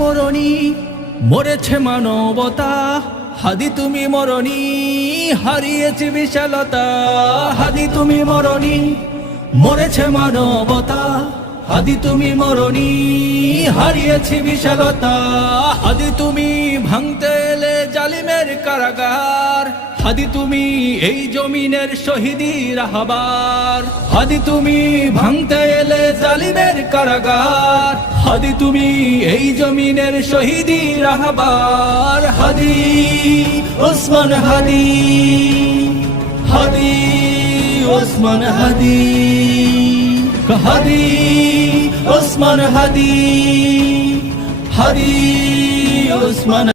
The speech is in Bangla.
মরণি মরেছে মানবতা, হাদি তুমি মরণি হারিয়েছে বিশালতা। হাদি তুমি মরণি মরেছে মানবতা, হাদি তুমি মরণি হারিয়েছে বিশালতা। হাদি তুমি ভাঙতে এলে জালিমের কারাগার, হাদি তুমি এই জমিনের শহীদি রাহবার। হাদি তুমি ভাঙতে এলে জালিমের কারাগার, হাদি তুমি এই জমিনের শহীদি রাহবার। হাদি ওসমান হাদি, হাদি ওসমান হাদি, হাদি ওসমান হাদি, হাদি ওসমান।